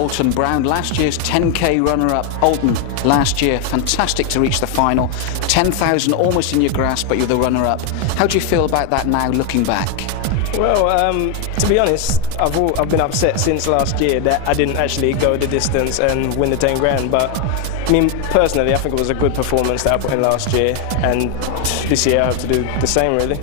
Alton Brown, last year's 10k runner-up. Alton, last year, fantastic to reach the final. 10,000 almost in your grasp, but you're the runner-up. How do you feel about that now, looking back? Well, to be honest, I've been upset since last year that I didn't actually go the distance and win the 10 grand. But I mean, personally, I think it was a good performance that I put in last year, and this year I hope to do the same, really.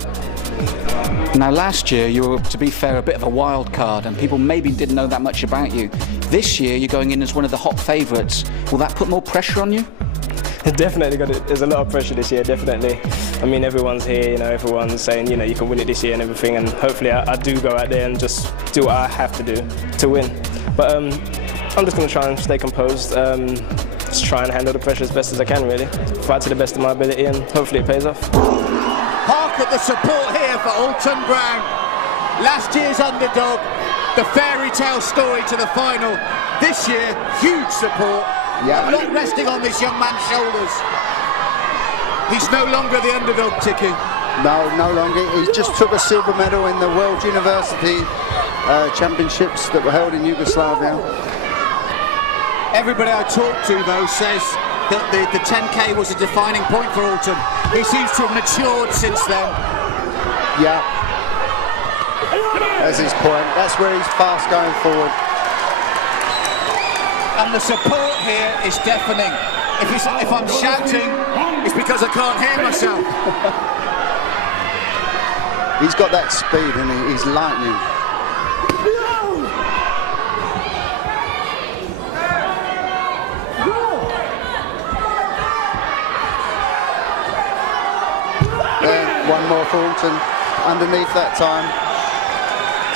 Now, last year you were, to be fair, a bit of a wild card, and people maybe didn't know that much about you. This year you're going in as one of the hot favourites. Will that put more pressure on you? Definitely there's a lot of pressure this year, definitely. I mean, everyone's here, everyone's saying, you can win it this year and everything, and hopefully I do go out there and just do what I have to do to win. But I'm just going to try and stay composed, just try and handle the pressure as best as I can, really. Fight to the best of my ability, and hopefully it pays off. Hark at the support here for Alton Brown. Last year's underdog, the fairy tale story to the final. This year, huge support. Yeah. Not resting on this young man's shoulders. He's no longer the underdog, Tiki. No longer. He just took a silver medal in the World University Championships that were held in Yugoslavia. Everybody I talk to, though, says that the 10k was a defining point for Alton. He seems to have matured since then. Yeah. That's his point. That's where he's fast going forward. And the support here is deafening. If I'm shouting, it's because I can't hear myself. He's got that speed and he's lightning. There, one more for Alton underneath that time.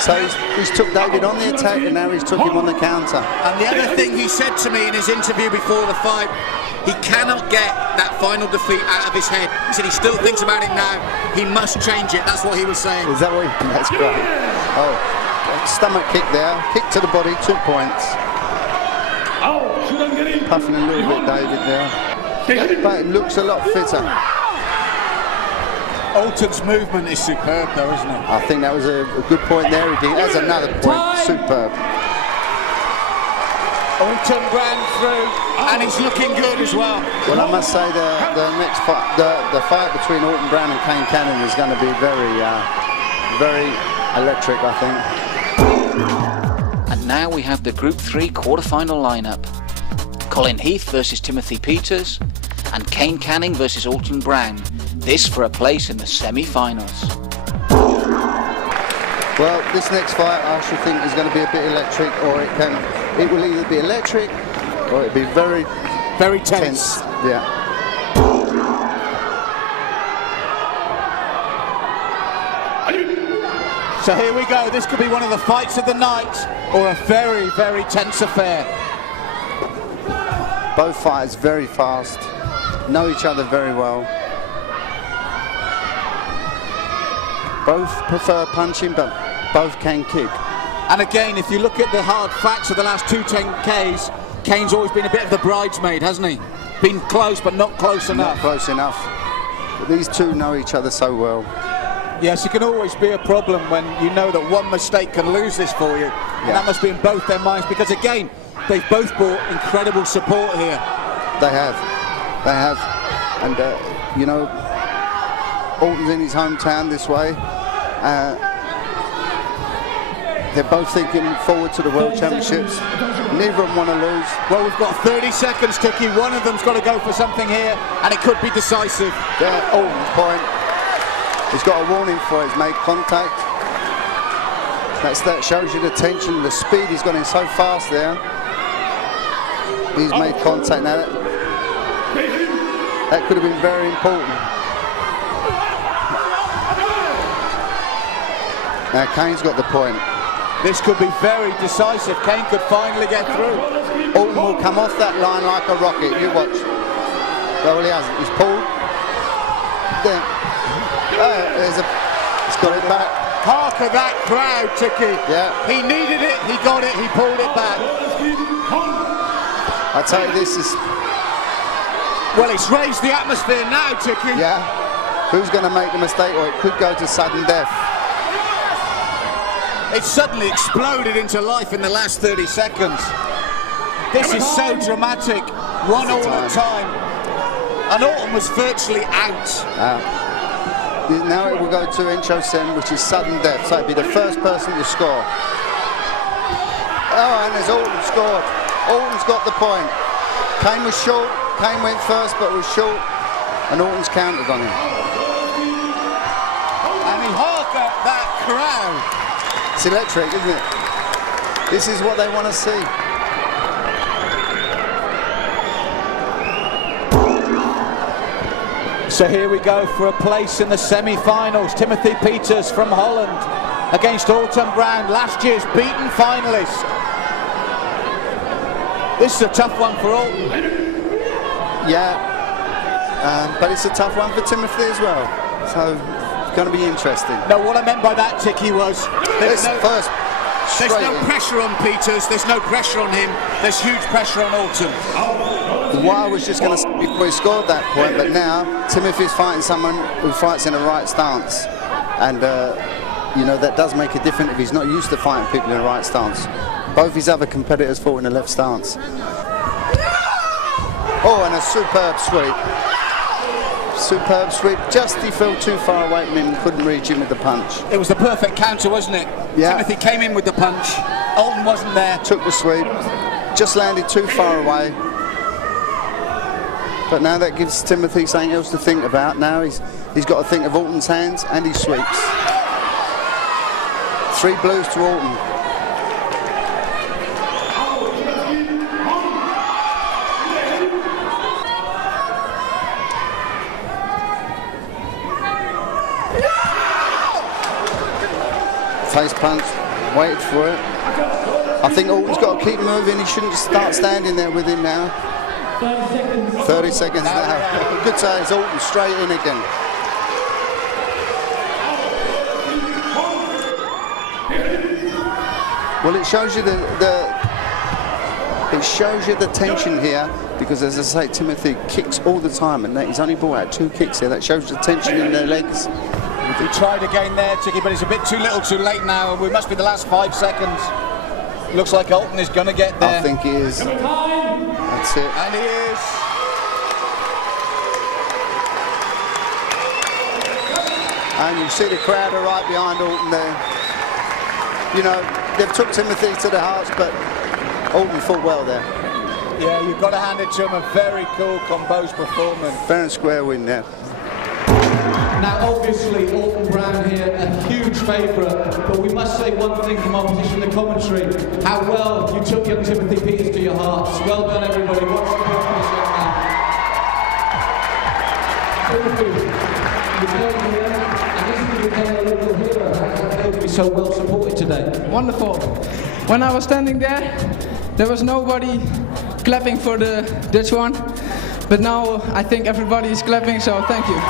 So he's took David on the attack, and now he's took him on the counter. And the other thing he said to me in his interview before the fight, he cannot get that final defeat out of his head. He said he still thinks about it now. He must change it. That's what he was saying. Is that what that's great. Oh, stomach kick there. Kick to the body, 2 points. Puffing a little bit, David, there. But it looks a lot fitter. Alton's movement is superb, though, isn't it? I think that was a good point there. That's another point. Superb. Alton ran through, and he's looking good as well. Well, I must say the next fight, the fight between Alton Brown and Kane Cannon is going to be very electric, I think. And now we have the Group 3 quarter-final lineup. Colin Heath versus Timothy Peters, and Kane Canning versus Alton Brown. This for a place in the semi-finals. Well, this next fight I should think is going to be a bit electric, or it will either be electric or it'll be very tense. Yeah. So here we go. This could be one of the fights of the night, or a very tense affair. Both fighters very fast, know each other very well. Both prefer punching, but both can kick. And again, if you look at the hard facts of the last two 10Ks, Kane's always been a bit of the bridesmaid, hasn't he? Been close, but not close enough. Not close enough. But these two know each other so well. Yes, it can always be a problem when you know that one mistake can lose this for you. Yeah. And that must be in both their minds, because again, they've both brought incredible support here. They have. And, Alton's in his hometown this way. They're both thinking forward to the World Championships. Neither of them want to lose. Well, we've got 30 seconds, Tiki. One of them's got to go for something here, and it could be decisive. Yeah, Alton's point. He's got a warning for it. He's made contact. That shows you the tension, the speed. He's gone in so fast there. He's made contact now. That could have been very important. Now Kane's got the point. This could be very decisive. Kane could finally get through. Alton will come off that line like a rocket. You watch. Well, he hasn't. He's pulled. There. He's got it back. Hark at that crowd, Tiki. Yeah. He needed it. He got it. He pulled it back. I tell you, this is... Well, it's raised the atmosphere now, Tiki. Yeah. Who's going to make the mistake, or it could go to sudden death. It suddenly exploded into life in the last 30 seconds. This is so dramatic. 1-1 at time. And Alton was virtually out. Now it will go to intro sim, which is sudden death. So it'll be the first person to score. Oh, and there's Alton scored. Alton's got the point. Kane was short. Kane went first, but was short. And Alton's counted on him. I mean, hark at that crowd. It's electric, isn't it? This is what they want to see. So here we go for a place in the semi-finals. Timothy Peters from Holland against Alton Brown, last year's beaten finalist. This is a tough one for Alton. Yeah, but it's a tough one for Timothy as well. So it's going to be interesting. No, what I meant by that, Ticky, was there's no pressure on Peters, there's no pressure on him, there's huge pressure on Alton. What I was just going to say before he scored that point, but now Timothy's fighting someone who fights in a right stance. And, you know, that does make a difference if he's not used to fighting people in a right stance. Both his other competitors fought in a left stance. Oh, and a superb sweep. Superb sweep. Just he fell too far away from him, couldn't reach him with the punch. It was the perfect counter, wasn't it? Yeah. Timothy came in with the punch. Alton wasn't there. Took the sweep. Just landed too far away. But now that gives Timothy something else to think about. Now he's got to think of Alton's hands and his sweeps. 3 blues to Alton. Face punch, waited for it. I think Alton's got to keep moving. He shouldn't start standing there with him now. 30 seconds now. Good say it's Alton straight in again. Well, it shows you the tension here, because as I say, Timothy kicks all the time, and he's only brought out 2 kicks here. That shows the tension in their legs. He tried again there, Ticky, but it's a bit too little too late now. We must be the last 5 seconds. Looks like Alton is going to get there. I think he is. That's it. And he is. And you see the crowd are right behind Alton there. You know, they've took Timothy to the hearts, but Alton fought well there. Yeah, you've got to hand it to him. A very cool, composed performance. Fair and square win there. Now, obviously, Alton Brown here, a huge favourite, but we must say one thing from our position in the commentary, how well you took young Timothy Peters to your hearts. Well done, everybody. Watch the performance young man. Timothy, you came here, and this became a local hero. How did you be so well supported today? Wonderful. When I was standing there was nobody clapping for the Dutch one, but now I think everybody is clapping, so thank you.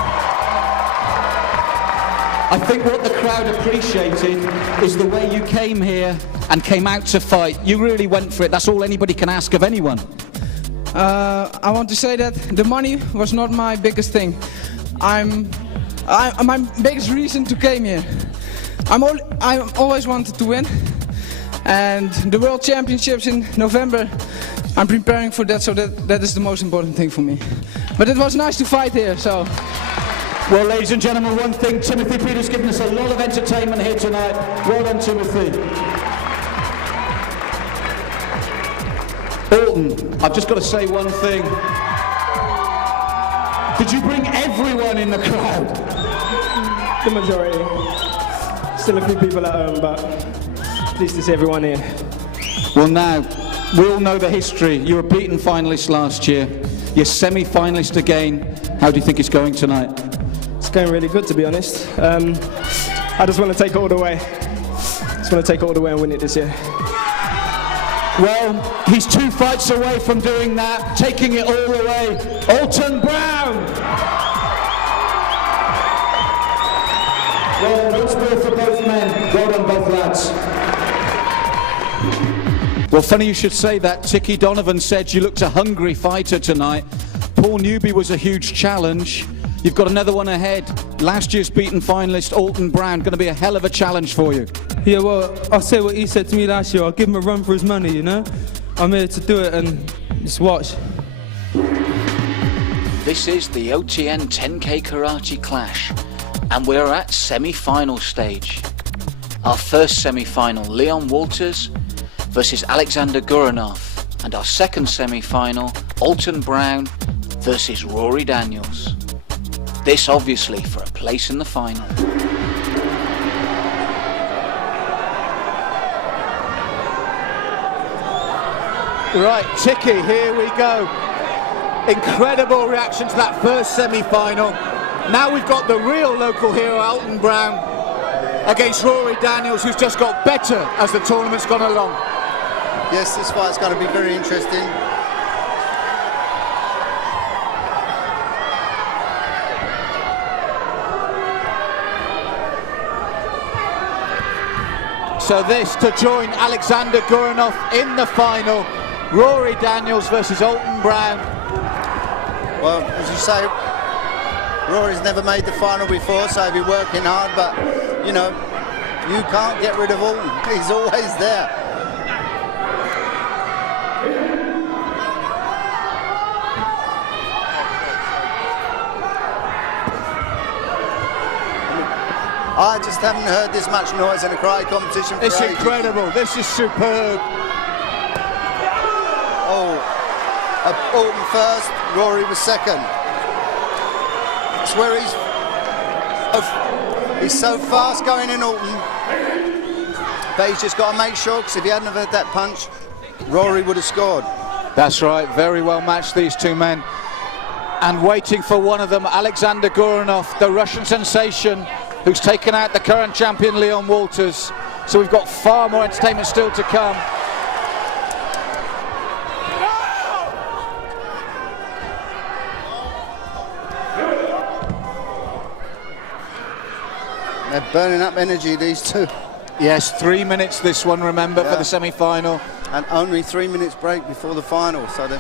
I think what the crowd appreciated is the way you came here and came out to fight. You really went for it. That's all anybody can ask of anyone. I want to say that the money was not my biggest thing. My biggest reason to came here. I always wanted to win, and the World Championships in November, I'm preparing for that, so that is the most important thing for me. But it was nice to fight here, so. Well, ladies and gentlemen, one thing, Timothy Peters given us a lot of entertainment here tonight. Well done, Timothy. Alton, I've just got to say one thing. Did you bring everyone in the crowd? The majority. Still a few people at home, but pleased to see everyone here. Well, now, we all know the history. You were a beaten finalist last year. You're semi-finalist again. How do you think it's going tonight? It's going really good, to be honest. I just want to take it all the way. Just want to take it all the way and win it this year. Well, he's 2 fights away from doing that, taking it all the way. Alton Brown! Well, good spirit for both men. Well done, both lads. Well, funny you should say that. Ticky Donovan said you looked a hungry fighter tonight. Paul Newby was a huge challenge. You've got another one ahead. Last year's beaten finalist, Alton Brown, going to be a hell of a challenge for you. Yeah, well, I'll say what he said to me last year. I'll give him a run for his money, you know? I'm here to do it and just watch. This is the OTN 10K Karate Clash, and we're at semi-final stage. Our first semi-final, Leon Walters versus Alexander Guranov, and our second semi-final, Alton Brown versus Rory Daniels. This obviously for a place in the final. Right, Chicky, here we go. Incredible reaction to that first semi-final. Now we've got the real local hero, Alton Brown, against Rory Daniels, who's just got better as the tournament's gone along. Yes, this fight's going to be very interesting. So this to join Alexander Guranov in the final. Rory Daniels versus Alton Brown. Well, as you say, Rory's never made the final before, so he'll be working hard, but, you know, you can't get rid of Alton. He's always there. I just haven't heard this much noise in a karate competition for It's ages. incredible. This is superb. Oh, Alton first, Rory was second. I swear he's so fast going in, Alton. But he's just got to make sure, because if he hadn't have had that punch, Rory would have scored. That's right, very well matched, these two men. And waiting for one of them, Alexander Guranov, the Russian sensation, who's taken out the current champion Leon Walters. So we've got far more entertainment still to come. They're burning up energy, these two. Yes, 3 minutes this one, remember, for the semi-final. And only 3 minutes break before the final, so then...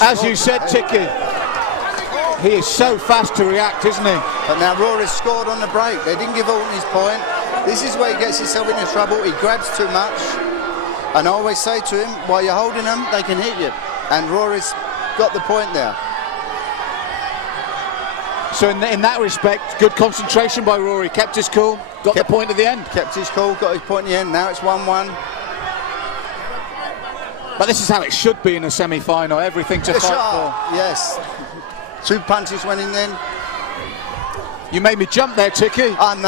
As you said, Chicky, he is so fast to react, isn't he? But now Rory scored on the break. They didn't give Alton his point. This is where he gets himself into trouble. He grabs too much. And I always say to him, while you're holding them, they can hit you. And Rory's got the point there. So in that respect, good concentration by Rory. Kept his cool, got the point at the end. Kept his cool, got his point at the end. Now it's 1-1. But this is how it should be in a semi-final. Everything to fight for. Yes. 2 punches went in then. You made me jump there, Chicky. I'm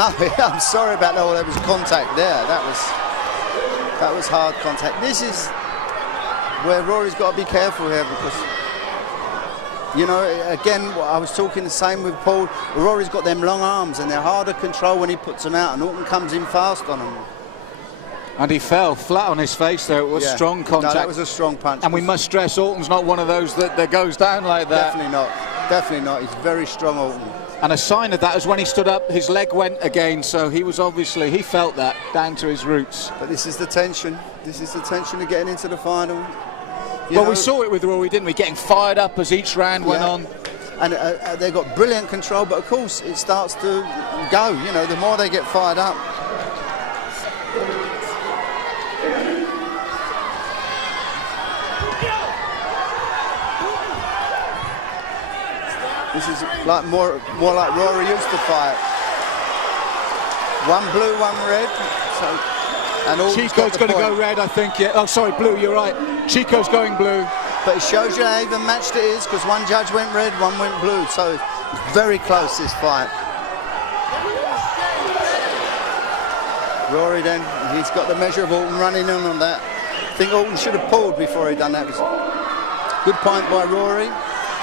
sorry about that. Oh, there was contact there. That was hard contact. This is where Rory's got to be careful here, because, you know, again, I was talking the same with Paul. Rory's got them long arms and they're hard to control when he puts them out, and Alton comes in fast on them. And he fell flat on his face there. It was strong contact. No, that was a strong punch. And we must stress, Alton's not one of those that goes down like that. Definitely not. Definitely not. He's very strong, Alton. And a sign of that is when he stood up, his leg went again, so he was obviously, he felt that down to his roots. But this is the tension. This is the tension of getting into the final. Well, we saw it with Rory, didn't we? Getting fired up as each round went on. And they've got brilliant control, but of course it starts to go, you know, the more they get fired up. This is like more like Rory used to fight. One blue, one red. So, and Chico's going to go red, I think. Yeah. Oh, sorry, blue. You're right. Chico's going blue. But it shows you how even matched it is, because one judge went red, one went blue. So it's very close, this fight. Rory then, he's got the measure of Alton running in on that. I think Alton should have pulled before he done that. Good point by Rory.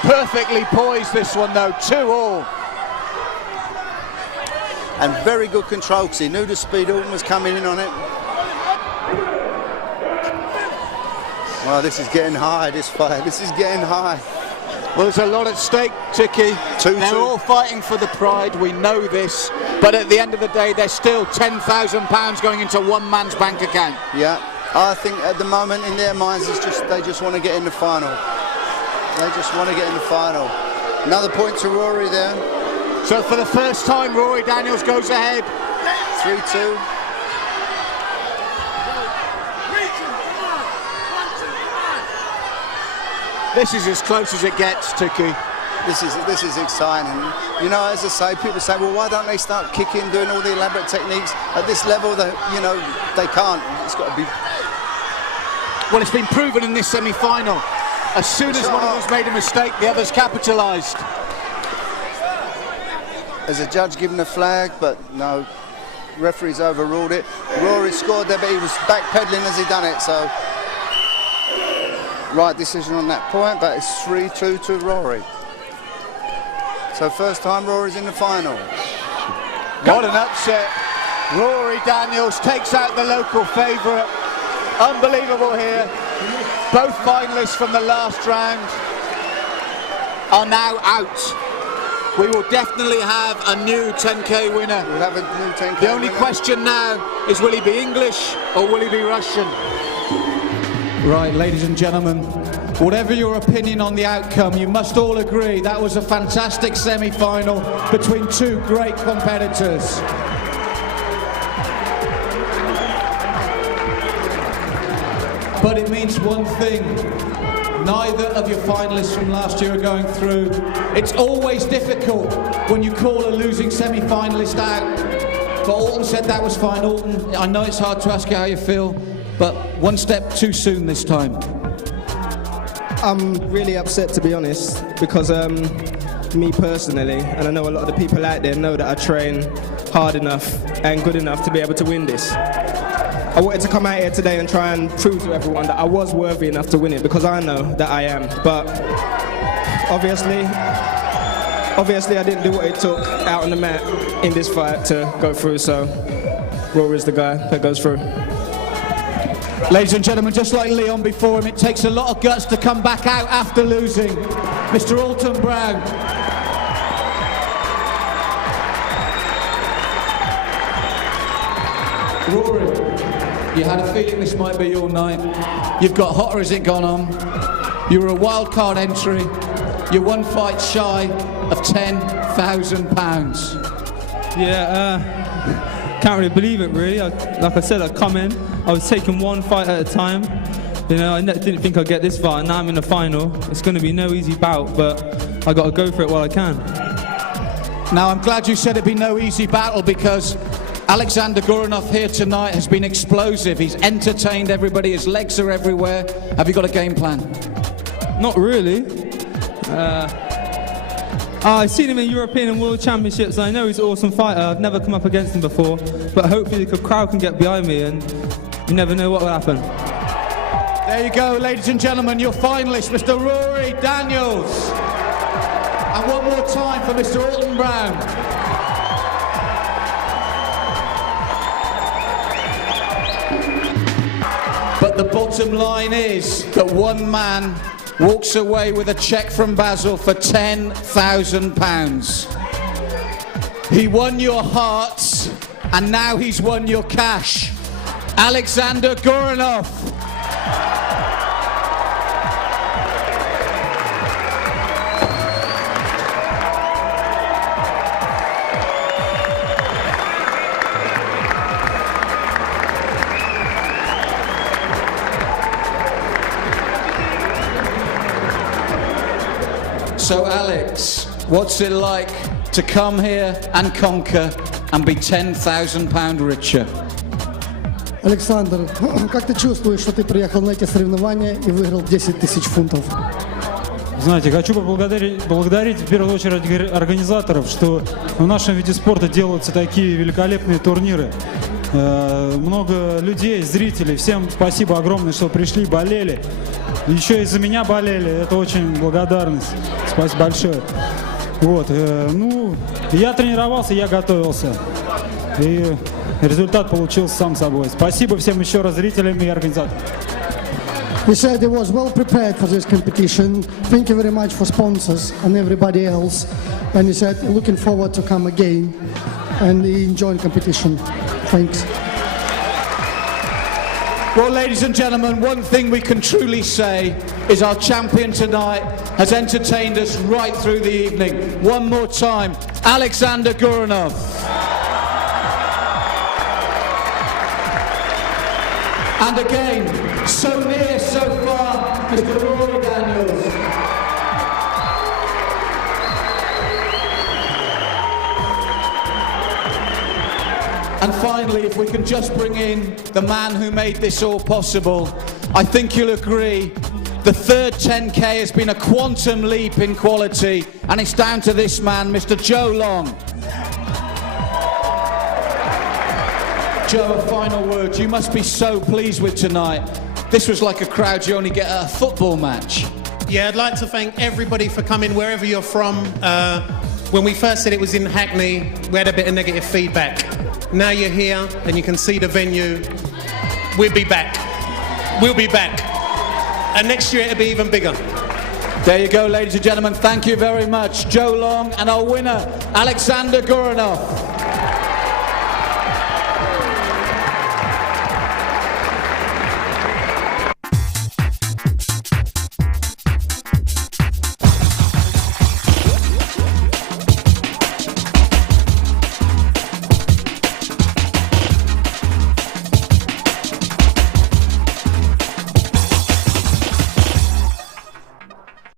Perfectly poised this one though, 2-all. And very good control, because he knew the speed Alton was coming in on it. Well, this is getting high, this fight. This is getting high. Well, there's a lot at stake, Chicky. They're all fighting for the pride, we know this. But at the end of the day, there's still £10,000 going into one man's bank account. Yeah, I think at the moment in their minds, it's just they just want to get in the final. They just want to get in the final. Another point to Rory there. So for the first time, Rory Daniels goes ahead. 3-2. This is as close as it gets, Tiki. This is exciting. You know, as I say, people say, well, why don't they start kicking, doing all the elaborate techniques at this level? That they can't. It's got to be. Well, it's been proven in this semi-final. As soon as one of us made a mistake, the others capitalised. There's a judge giving a flag, but no, referee's overruled it. Rory scored there, but he was backpedaling as he done it, so right decision on that point, but it's 3-2 to Rory. So first time Rory's in the final. What an upset. Rory Daniels takes out the local favourite. Unbelievable here. Both finalists from the last round are now out. We will definitely have a new 10k winner. We'll have a new 10k The only winner. question now is, will he be English or will he be Russian? Right, ladies and gentlemen, whatever your opinion on the outcome, you must all agree that was a fantastic semi-final between two great competitors. But it means one thing. Neither of your finalists from last year are going through. It's always difficult when you call a losing semi-finalist out. But Alton said that was fine. Alton, I know it's hard to ask you how you feel, but one step too soon this time. I'm really upset, to be honest, because me personally, and I know a lot of the people out there know that I train hard enough and good enough to be able to win this. I wanted to come out here today and try and prove to everyone that I was worthy enough to win it, because I know that I am. But obviously I didn't do what it took out on the mat in this fight to go through, so Rory's the guy that goes through. Ladies and gentlemen, just like Leon before him, it takes a lot of guts to come back out after losing. Mr. Alton Brown. Rory, you had a feeling this might be your night. You've got hotter as it gone on. You were a wild card entry. You're one fight shy of £10,000. Yeah, can't really believe it, really. Like I said, I come in, I was taking one fight at a time. You know, I didn't think I'd get this far, and now I'm in the final. It's going to be no easy bout, but I got to go for it while I can. Now, I'm glad you said it'd be no easy battle, because Alexander Guranov here tonight has been explosive. He's entertained everybody. His legs are everywhere. Have you got a game plan? Not really. I've seen him in European and World Championships, and I know he's an awesome fighter. I've never come up against him before, but hopefully the crowd can get behind me, and you never know what will happen. There you go, ladies and gentlemen, your finalist, Mr. Rory Daniels. And one more time for Mr. Alton Brown. But the bottom line is that one man walks away with a cheque from Basel for £10,000. He won your hearts, and now he's won your cash. Alexander Guranov. So Alex, what's it like to come here and conquer and be £10,000 richer? Александр, как ты чувствуешь, что ты приехал на эти соревнования и выиграл 10 тысяч фунтов? Знаете, хочу поблагодарить в первую очередь организаторов, что в нашем виде спорта делаются такие великолепные турниры. Много людей, зрителей, всем спасибо огромное, что пришли, болели. Еще из-за меня болели, это очень благодарность. Спасибо большое. Вот, я тренировался, я готовился. И результат получился сам собой. Спасибо всем еще раз зрителям и организаторам. He said he was well prepared for this competition. Thank you very much for sponsors and everybody else. And he said looking forward to come again. And he enjoyed competition. Thanks. Well, ladies and gentlemen, one thing we can truly say is our champion tonight has entertained us right through the evening. One more time, Alexander Guranov. And again, so near, so far, Mr. Rory Daniels. And finally, if we can just bring in the man who made this all possible, I think you'll agree, the third 10K has been a quantum leap in quality, and it's down to this man, Mr. Joe Long. Joe, a final word. You must be so pleased with tonight. This was like a crowd you only get at a football match. Yeah, I'd like to thank everybody for coming, wherever you're from. When we first said it was in Hackney, we had a bit of negative feedback. Now you're here and you can see the venue. We'll be back. We'll be back. And next year it'll be even bigger. There you go, ladies and gentlemen. Thank you very much. Joe Long and our winner, Alexander Guranov.